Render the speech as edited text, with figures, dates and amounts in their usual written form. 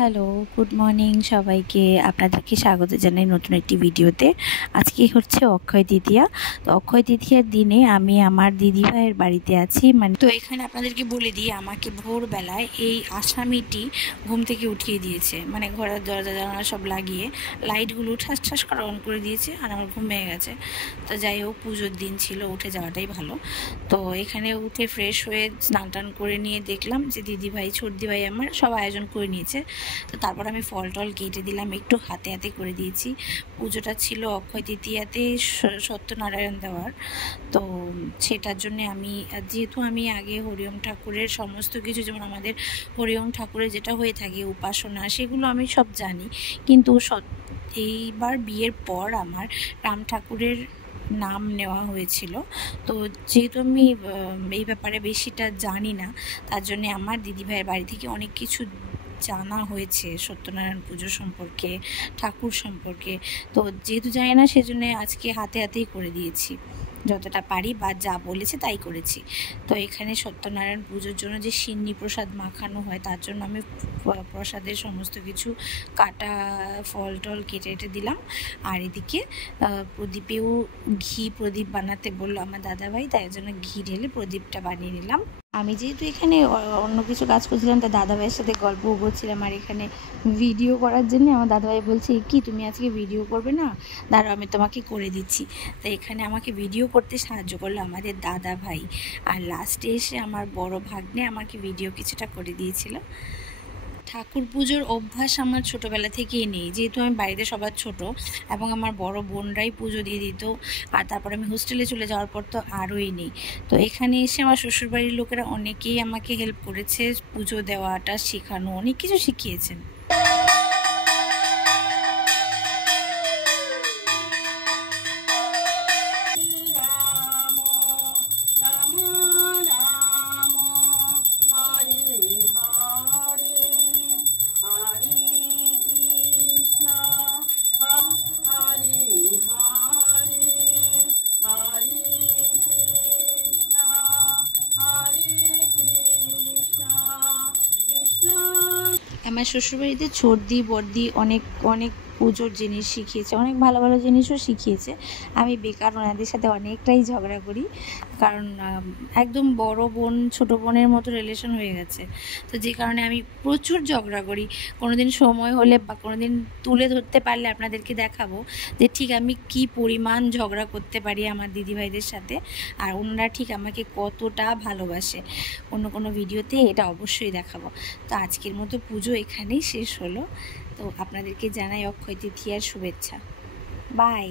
Hello, good morning সবাইকে। আপনাদেরকে স্বাগত জানাই নতুন একটি ভিডিওতে। আজকে হচ্ছে অক্ষয় তৃতীয়া। তো অক্ষয় তৃতীয়ার দিনে আমি আমার দিদিভাইয়ের বাড়িতে আছি। তো এখানে আপনাদেরকে বলে দিই, আমাকে ভোরবেলায় এই আসামিটি ঘুম থেকে উঠিয়ে দিয়েছে। ঘরের দরজা জানালা সব লাগিয়ে লাইটগুলো ঠাস ঠাস করে অন করে দিয়েছে, আর আমার ঘুম ভেঙে গেছে। তো যাই হোক, পুজোর দিন ছিল, উঠে যাওয়াটাই ভালো। তো এখানে উঠে ফ্রেশ হয়ে স্নান টান করে নিয়ে দেখলাম যে দিদিভাই, ছোট দিদিভাই আমার সব আয়োজন করে নিয়েছে। তো তারপর আমি ফল টল কেটে দিলাম, একটু হাতে হাতে করে দিয়েছি। পুজোটা ছিল অক্ষয় তৃতীয়াতে সত্যনারায়ণ দেওয়ার। তো সেটার জন্যে যেহেতু আমি আগে হরিওম ঠাকুরের সমস্ত কিছু, যেমন আমাদের হরিওম ঠাকুরের যেটা হয়ে থাকে উপাসনা, সেগুলো আমি সব জানি। কিন্তু এইবার বিয়ের পর আমার রাম ঠাকুরের নাম নেওয়া হয়েছিল। তো যেহেতু আমি এই ব্যাপারে বেশিটা জানি না, তার জন্যে আমার দিদিভাইয়ের বাড়ি থেকে অনেক কিছু জানা হয়েছে সত্যনারায়ণ পুজো সম্পর্কে, ঠাকুর সম্পর্কে। তো যেহেতু জানি না, সেজন্য আজকে হাতে হাতেই করে দিয়েছি, যতটা পারি বা যা বলেছে তাই করেছি। তো এখানে সত্যনারায়ণ পুজোর জন্য যে সিন্নি প্রসাদ মাখানো হয়, তার জন্য আমি প্রসাদের সমস্ত কিছু কাটা ফল টল কেটে দিলাম। আর এদিকে প্রদীপেও ঘি প্রদীপ বানাতে বললো আমার দাদাভাই, তাই জন্য ঘি ঢেলে প্রদীপটা বানিয়ে নিলাম। আমি যেহেতু এখানে অন্য কিছু কাজ করছিলাম, তাই দাদাভাইয়ের সাথে গল্পও করছিলাম। আর এখানে ভিডিও করার জন্য আমার দাদাভাই বলছে, কি তুমি আজকে ভিডিও করবে না? দাঁড়াও, আমি তোমাকে করে দিচ্ছি। তাই এখানে আমাকে ভিডিও করতে সাহায্য করলো আমাদের দাদাভাই। আর লাস্টে এসে আমার বড় ভাগ্নে আমাকে ভিডিও কিছুটা করে দিয়েছিল। ঠাকুর পুজোর অভ্যাস আমার ছোটোবেলা থেকেই নেই, যেহেতু আমি বাড়িতে সবার ছোট, এবং আমার বড় বোনরাই পুজো দিয়ে দিত। আর তারপর আমি হোস্টেলে চলে যাওয়ার পর তো আরোই নেই। তো এখানে এসে আমার শ্বশুরবাড়ির লোকেরা অনেকেই আমাকে হেল্প করেছে, পুজো দেওয়াটা শেখানো, অনেক কিছু শিখিয়েছেন। আমার শ্বশুরবাড়িতে ছোটদি বড়দি অনেক অনেক পুজোর জিনিস শিখিয়েছে, অনেক ভালো ভালো জিনিসও শিখিয়েছে। আমি বেকার ওনাদের সাথে অনেকটাই ঝগড়া করি, কারণ একদম বড় বোন ছোটো বোনের মতো রিলেশন হয়ে গেছে। তো যে কারণে আমি প্রচুর ঝগড়া করি। কোনো দিন সময় হলে বা কোনো দিন তুলে ধরতে পারলে আপনাদেরকে দেখাবো যে ঠিক আমি কি পরিমাণ ঝগড়া করতে পারি আমার দিদিভাইদের সাথে, আর ওনারা ঠিক আমাকে কতটা ভালোবাসে। অন্য কোনো ভিডিওতে এটা অবশ্যই দেখাবো। তো আজকের মতো পুজো এখানেই শেষ হলো। তো আপনাদেরকে জানাই অক্ষয় তৃতীয়ার শুভেচ্ছা। বাই।